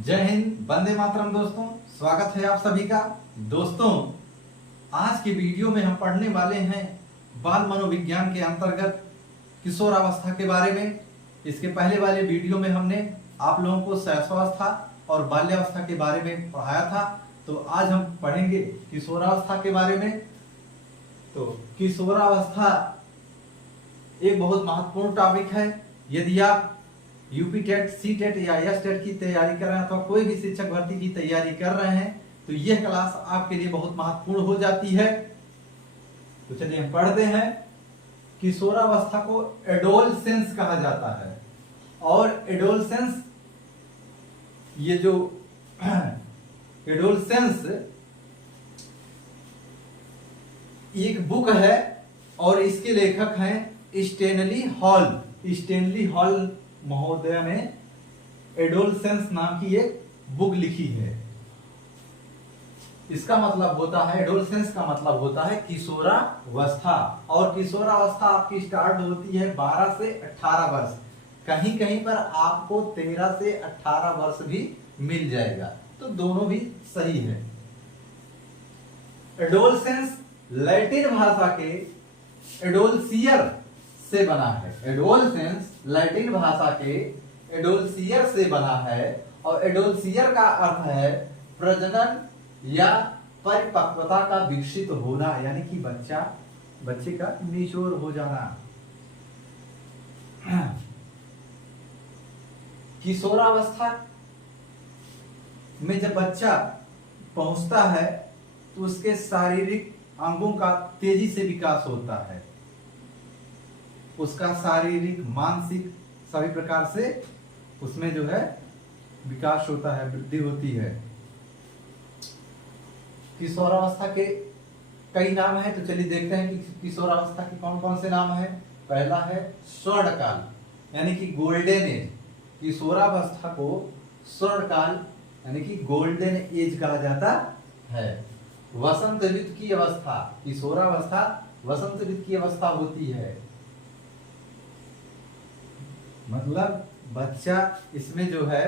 जय हिंद, वंदे मातरम। दोस्तों, स्वागत है आप सभी का। दोस्तों, आज की वीडियो में हम पढ़ने वाले हैं बाल मनोविज्ञान के अंतर्गत किशोरावस्था के बारे में। इसके पहले वाले वीडियो में हमने आप लोगों को शैशवावस्था और बाल्यावस्था के बारे में पढ़ाया था। तो आज हम पढ़ेंगे किशोरावस्था के बारे में। तो किशोरावस्था एक बहुत महत्वपूर्ण टॉपिक है। यदि आप यूपी टेट, सी टेट या एस टेट की तैयारी कर रहे हैं अथवा कोई भी शिक्षक भर्ती की तैयारी कर रहे हैं तो यह क्लास आपके लिए बहुत महत्वपूर्ण हो जाती है। तो चलिए हम पढ़ते हैं। किशोरावस्था को एडोलसेंस कहा जाता है। और एडोलसेंस, ये जो एडोलसेंस एक बुक है और इसके लेखक हैं स्टेनली हॉल। स्टेनली हॉल महोदय ने एडोलसेंस नाम की एक बुक लिखी है। इसका मतलब होता है, एडोलसेंस का मतलब होता है किशोरावस्था। और किशोरावस्था आपकी स्टार्ट होती है 12 से 18 वर्ष। कहीं कहीं पर आपको 13 से 18 वर्ष भी मिल जाएगा, तो दोनों भी सही है। एडोलसेंस लैटिन भाषा के एडोल्सियर से बना है। एडोलसेंस लैटिन भाषा के एडोल्सियर से बना है और एडोल्सियर का अर्थ है प्रजनन या परिपक्वता का विकसित होना, यानी कि बच्चे का मैच्योर हो जाना। किशोरावस्था में जब बच्चा पहुंचता है तो उसके शारीरिक अंगों का तेजी से विकास होता है। उसका शारीरिक, मानसिक सभी प्रकार से उसमें जो है विकास होता है, वृद्धि होती है। किशोरावस्था के कई नाम हैं, तो चलिए देखते हैं कि किशोरावस्था के कौन कौन से नाम हैं। पहला है स्वर्णकाल, यानी कि गोल्डन एज। किशोरावस्था को स्वर्णकाल यानी कि गोल्डन एज कहा जाता है। वसंत ऋतु की अवस्था, किशोरावस्था वसंत ऋतु की अवस्था होती है। मतलब बच्चा इसमें जो है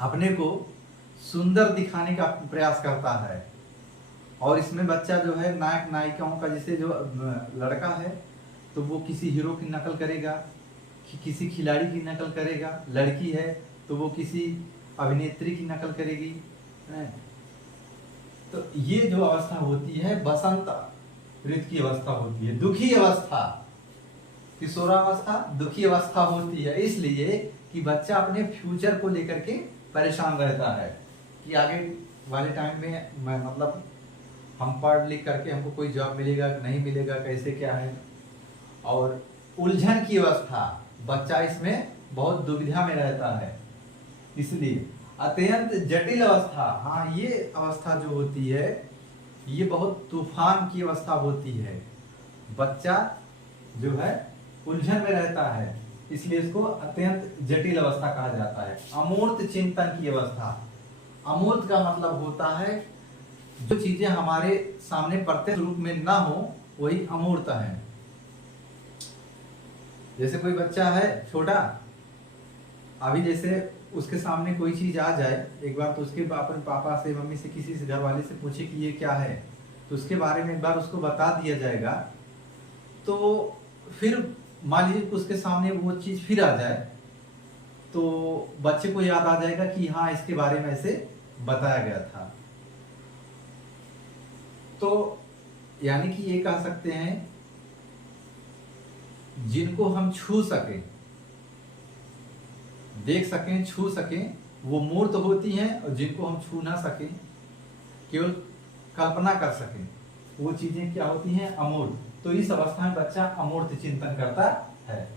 अपने को सुंदर दिखाने का प्रयास करता है। और इसमें बच्चा जो है नायक नायिकाओं का, जैसे जो लड़का है तो वो किसी हीरो की नकल करेगा, किसी खिलाड़ी की नकल करेगा। लड़की है तो वो किसी अभिनेत्री की नकल करेगी। तो ये जो अवस्था होती है बसंत ऋतु की अवस्था होती है। दुखी अवस्था, किशोरावस्था दुखी अवस्था होती है, इसलिए कि बच्चा अपने फ्यूचर को लेकर के परेशान रहता है कि आगे वाले टाइम में मतलब हम पढ़ लिख करके हमको कोई जॉब मिलेगा नहीं मिलेगा, कैसे क्या है। और उलझन की अवस्था, बच्चा इसमें बहुत दुविधा में रहता है। इसलिए अत्यंत जटिल अवस्था, हाँ ये अवस्था जो होती है ये बहुत तूफान की अवस्था होती है। बच्चा जो है उलझन में रहता है, इसलिए इसको अत्यंत जटिल अवस्था कहा जाता है। अमूर्त चिंतन की अवस्था, अमूर्त का मतलब होता है जो चीजें हमारे सामने प्रत्यक्ष रूप में ना हो वही अमूर्त है। जैसे कोई बच्चा है छोटा, अभी जैसे उसके सामने कोई चीज आ जाए एक बार, तो उसके अपने पापा से, मम्मी से, किसी से, घर वाले से पूछे कि ये क्या है, तो उसके बारे में एक बार उसको बता दिया जाएगा। तो फिर मान लीजिए उसके सामने वो चीज फिर आ जाए तो बच्चे को याद आ जाएगा कि हाँ इसके बारे में ऐसे बताया गया था। तो यानी कि ये कह सकते हैं जिनको हम छू सकें, देख सकें, छू सकें, वो मूर्त होती हैं। और जिनको हम छू ना सकें, केवल कल्पना कर सकें, वो चीजें क्या होती हैं? अमूर्त। तो इस अवस्था में बच्चा अमूर्त चिंतन करता है।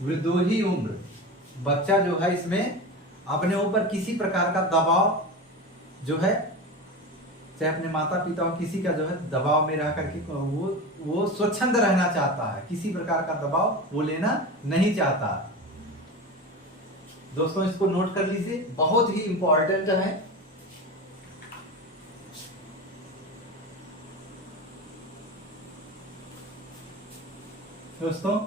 वृद्धोही उम्र, बच्चा जो है इसमें अपने ऊपर किसी प्रकार का दबाव जो है, चाहे अपने माता पिता और किसी का जो है दबाव में रह करके वो स्वच्छंद रहना चाहता है, किसी प्रकार का दबाव वो लेना नहीं चाहता। दोस्तों इसको नोट कर लीजिए, बहुत ही इंपॉर्टेंट है। दोस्तों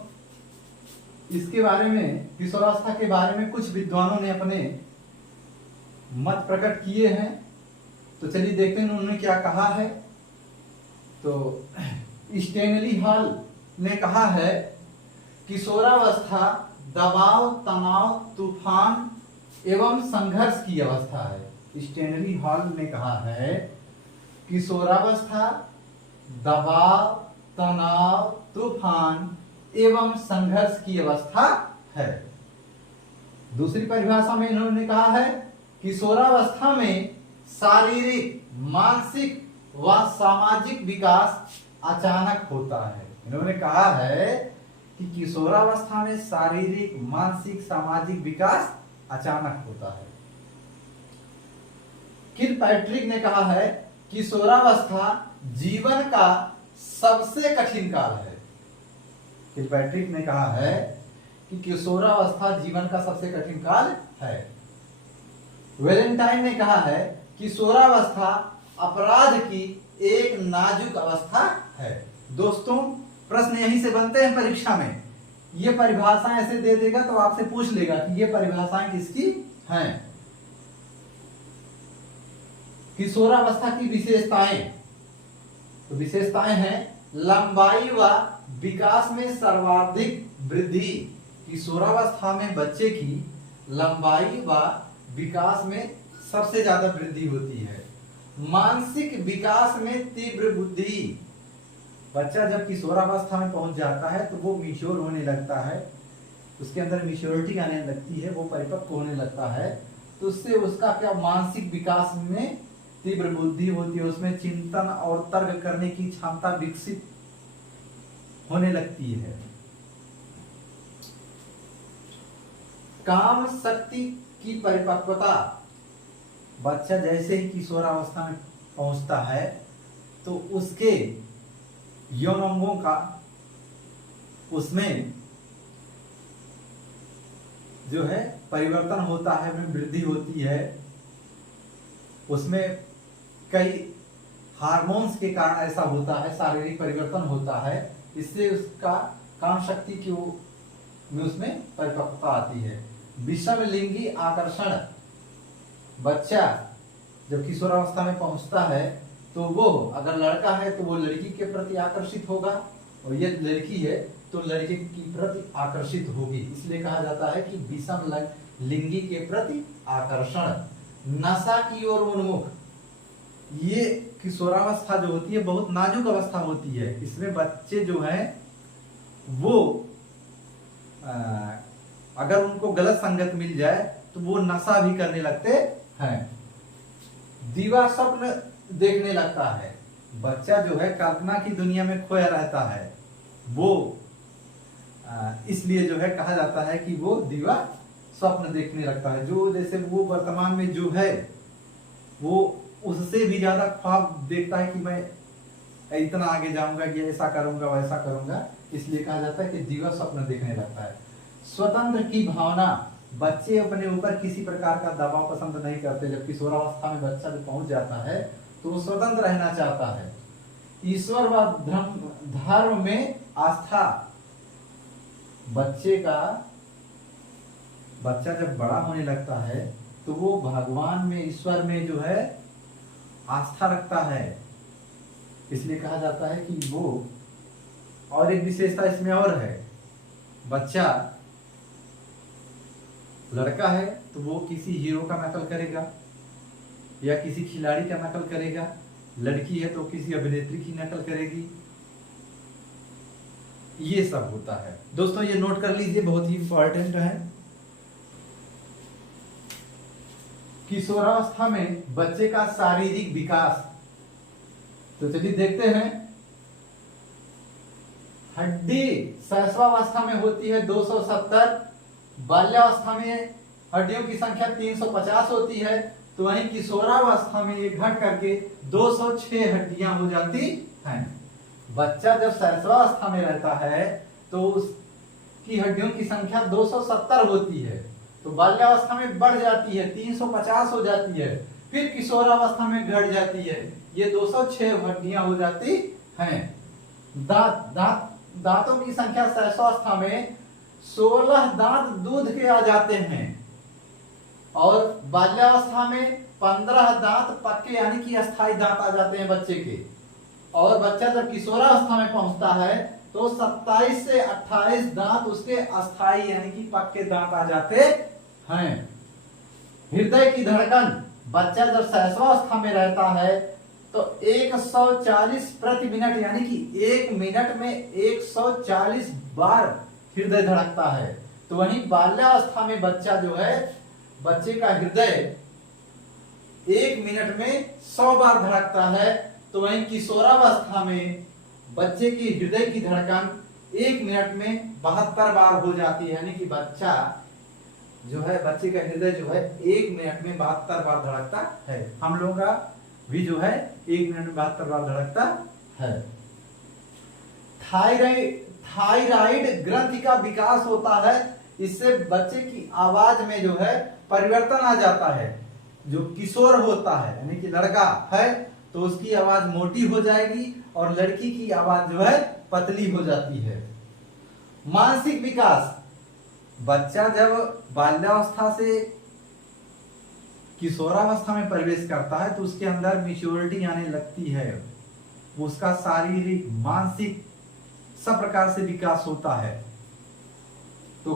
इसके बारे में, किशोरावस्था के बारे में कुछ विद्वानों ने अपने मत प्रकट किए हैं। तो चलिए देखते हैं उन्होंने क्या कहा है। तो स्टेनली हॉल ने कहा है किशोरावस्था दबाव, तनाव, तूफान एवं संघर्ष की अवस्था है। स्टेनली हॉल ने कहा है किशोरावस्था दबाव, तनाव, तूफान एवं संघर्ष की अवस्था है। दूसरी परिभाषा में इन्होंने कहा है किशोरावस्था में शारीरिक, मानसिक व सामाजिक विकास अचानक होता है। इन्होंने कहा है कि किशोरावस्था में शारीरिक, मानसिक, सामाजिक विकास अचानक होता है। किलपैट्रिक ने कहा है किशोरावस्था जीवन का सबसे कठिन काल है। किलपैट्रिक ने कहा है कि किशोरावस्था जीवन का सबसे कठिन काल है। वेलेंटाइन ने कहा है किशोरावस्था अपराध की एक नाजुक अवस्था है। दोस्तों, प्रश्न यहीं से बनते हैं परीक्षा में। ये परिभाषाएं ऐसे दे देगा तो आपसे पूछ लेगा कि ये परिभाषाएं किसकी हैं। किशोरावस्था की विशेषताएं, तो विशेषताएं हैं लंबाई व विकास में सर्वाधिक वृद्धि। किशोरावस्था में बच्चे की लंबाई व विकास में सबसे ज्यादा वृद्धि होती है। मानसिक विकास में तीव्र बुद्धि। बच्चा जब किशोरावस्था में पहुंच जाता है तो वो मैच्योर होने लगता है, उसके अंदर मैच्योरिटी आने लगती है, वो परिपक्व होने लगता है। तो उससे उसका क्या मानसिक विकास में तीव्र बुद्धि होती है, उसमें चिंतन और तर्क करने की क्षमता विकसित होने लगती है। काम शक्ति की परिपक्वता। बच्चा जैसे ही किशोरावस्था में पहुंचता है तो उसके यौन अंगों का, उसमें जो है परिवर्तन होता है, उसमें वृद्धि होती है। उसमें कई हार्मोन्स के कारण ऐसा होता है, शारीरिक परिवर्तन होता है। इससे उसका काम शक्ति की में उसमें परिपक्वता आती है। विषम लिंगी आकर्षण। बच्चा जब किशोरावस्था में पहुंचता है तो वो अगर लड़का है तो वो लड़की के प्रति आकर्षित होगा, और ये लड़की है तो लड़के की प्रति आकर्षित होगी। इसलिए कहा जाता है कि विषम लिंगी के प्रति आकर्षण। नशा की ओर उन्मुख। ये किशोरावस्था जो होती है बहुत नाजुक अवस्था होती है। इसमें बच्चे जो हैं वो अगर उनको गलत संगत मिल जाए तो वो नशा भी करने लगते हैं। दीवा स्वप्न देखने लगता है। बच्चा जो है कल्पना की दुनिया में खोया रहता है। वो इसलिए जो है कहा जाता है कि वो दीवा स्वप्न देखने लगता है। जो जैसे वो वर्तमान में जो है वो उससे भी ज्यादा ख्वाब देखता है कि मैं इतना आगे जाऊंगा, कि ऐसा करूंगा, वैसा करूंगा। इसलिए कहा जाता है कि दीवा स्वप्न देखने लगता है। स्वतंत्र की भावना। बच्चे अपने ऊपर किसी प्रकार का दबाव पसंद नहीं करते। जब किशोरावस्था में बच्चा जब पहुंच जाता है तो वो स्वतंत्र रहना चाहता है। ईश्वर व धर्म में आस्था। बच्चा जब बड़ा होने लगता है तो वो भगवान में, ईश्वर में जो है आस्था रखता है। इसलिए कहा जाता है कि वो, और एक विशेषता इसमें और है, बच्चा लड़का है तो वो किसी हीरो का नकल करेगा या किसी खिलाड़ी का नकल करेगा। लड़की है तो किसी अभिनेत्री की नकल करेगी। ये सब होता है। दोस्तों ये नोट कर लीजिए, बहुत ही इंपॉर्टेंट है। किशोरावस्था में बच्चे का शारीरिक विकास। तो चलिए देखते हैं। हड्डी शैशवावस्था में होती है 270, बाल्यावस्था में हड्डियों की संख्या 350 होती है, तो वहीं किशोरावस्था में ये घट करके 206 हड्डियां हो जाती हैं। बच्चा जब शैशवावस्था में रहता है तो उसकी हड्डियों की संख्या 270 होती है, तो बाल्यावस्था में बढ़ जाती है 350 हो जाती है, फिर किशोरावस्था में घट जाती है, ये 206 हड्डियां हो जाती हैं। दांतों की संख्या शैशवावस्था में 16 दांत दूध के आ जाते हैं और बाल्यावस्था में 15 दांत पक्के यानी कि अस्थायी दांत आ जाते हैं बच्चे के। और बच्चा जब किशोरावस्था में पहुंचता है तो 27 से 28 दांत उसके अस्थायी यानी कि पक्के दांत आ जाते हैं। हृदय की धड़कन बच्चा जब शैशवावस्था में रहता है तो 140 प्रति मिनट यानी कि 1 मिनट में 140 बार हृदय धड़कता है। तो वहीं बाल्यावस्था में बच्चा जो है, बच्चे का हृदय 1 मिनट में 100 बार धड़कता है। तो वहीं किशोरावस्था में बच्चे की हृदय की धड़कन 1 मिनट में 72 बार हो जाती है, यानी कि बच्चा जो है, बच्चे का हृदय जो है 1 मिनट में 72 बार धड़कता है। हम लोगों का भी जो है 1 मिनट में 72 बार धड़कता है। थायराइड ग्रंथि का विकास होता है, इससे बच्चे की आवाज में जो है परिवर्तन आ जाता है। जो किशोर होता है यानी कि लड़का है तो उसकी आवाज मोटी हो जाएगी और लड़की की आवाज जो है पतली हो जाती है। मानसिक विकास, बच्चा जब बाल्यावस्था से किशोरावस्था में प्रवेश करता है तो उसके अंदर मैच्योरिटी आने लगती है, उसका शारीरिक मानसिक सब प्रकार से विकास होता है। तो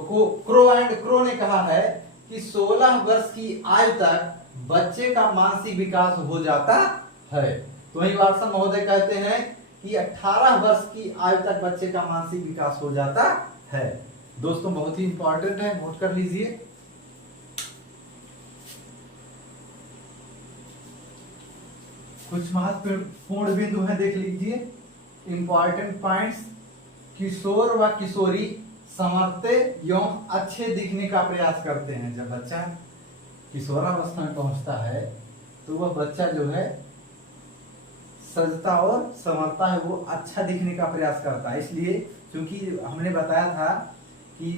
क्रो ने कहा है कि 16 वर्ष की आयु तक बच्चे का मानसिक विकास हो जाता है। तो वही वाटसन महोदय कहते हैं कि 18 वर्ष की आयु तक बच्चे का मानसिक विकास हो जाता है। दोस्तों बहुत ही इंपॉर्टेंट है, नोट कर लीजिए। कुछ महत्वपूर्ण बिंदु हैं, देख लीजिए इंपॉर्टेंट पॉइंट्स। किशोर व किशोरी समर्थते एवं अच्छे दिखने का प्रयास करते हैं। जब बच्चा किशोरावस्था में पहुंचता है तो वह बच्चा जो है सजता और संवरता है, वो अच्छा दिखने का प्रयास करता है। इसलिए क्योंकि हमने बताया था कि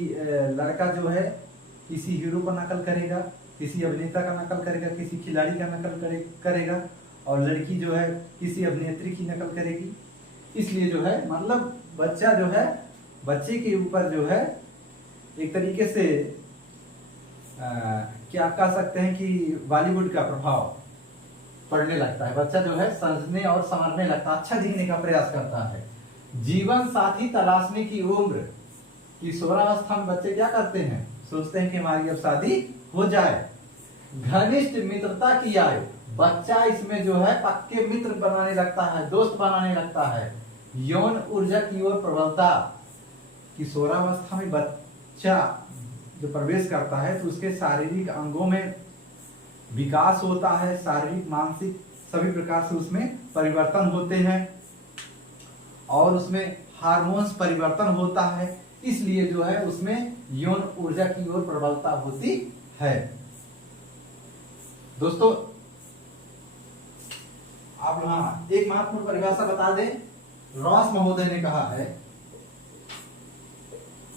लड़का जो है किसी हीरो का नकल करेगा, किसी अभिनेता का नकल करेगा, किसी खिलाड़ी का नकल करेगा और लड़की जो है किसी अभिनेत्री की नकल करेगी। इसलिए जो है मतलब बच्चा जो है, बच्चे के ऊपर जो है एक तरीके से क्या कह सकते हैं कि बॉलीवुड का प्रभाव पड़ने लगता है। बच्चा जो है सजने और संवरने लगता है, अच्छा दिखने का प्रयास करता है। जीवन साथी तलाशने की उम्र, किशोरावस्था में बच्चे क्या करते हैं, सोचते हैं कि हमारी अब शादी हो जाए। घनिष्ठ मित्रता की आयु, बच्चा इसमें जो है पक्के मित्र बनाने लगता है, दोस्त बनाने लगता है। यौन ऊर्जा की ओर प्रबलता, किशोरावस्था में बच्चा जो प्रवेश करता है तो उसके शारीरिक अंगों में विकास होता है, शारीरिक मानसिक सभी प्रकार से उसमें परिवर्तन होते हैं और उसमें हार्मोन्स परिवर्तन होता है। इसलिए जो है उसमें यौन ऊर्जा की ओर प्रबलता होती है। दोस्तों आप यहाँ एक महत्वपूर्ण परिभाषा बता दें। रॉस महोदय ने कहा है,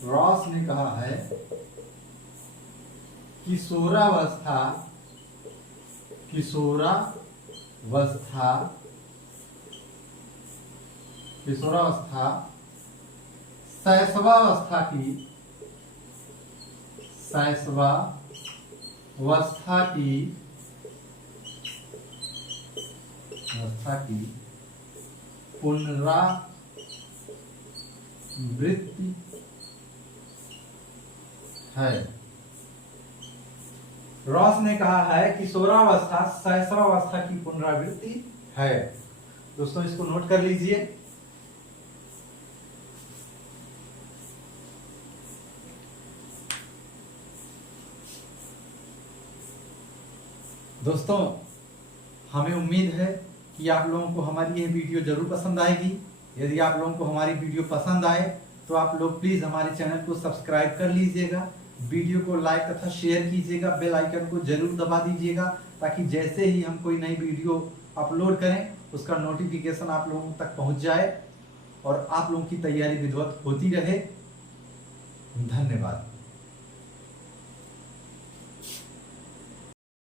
रॉस ने कहा है किशोरावस्था शैशवावस्था की पुनरावृत्ति है। रॉस ने कहा है किशोरावस्था शैशवावस्था की पुनरावृत्ति है। दोस्तों इसको नोट कर लीजिए। दोस्तों हमें उम्मीद है कि आप लोगों को हमारी यह वीडियो जरूर पसंद आएगी। यदि आप लोगों को हमारी वीडियो पसंद आए तो आप लोग प्लीज हमारे चैनल को सब्सक्राइब कर लीजिएगा, वीडियो को लाइक तथा शेयर कीजिएगा, बेल आइकन को जरूर दबा दीजिएगा ताकि जैसे ही हम कोई नई वीडियो अपलोड करें उसका नोटिफिकेशन आप लोगों तक पहुंच जाए और आप लोगों की तैयारी विधिवत होती रहे। धन्यवाद।